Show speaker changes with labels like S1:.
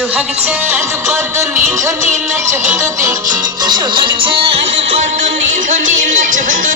S1: সোহাগ চাঁদ পদ নিধনি নচবত দেখি সোহাগ চাঁদ পদ নিধনি নচবত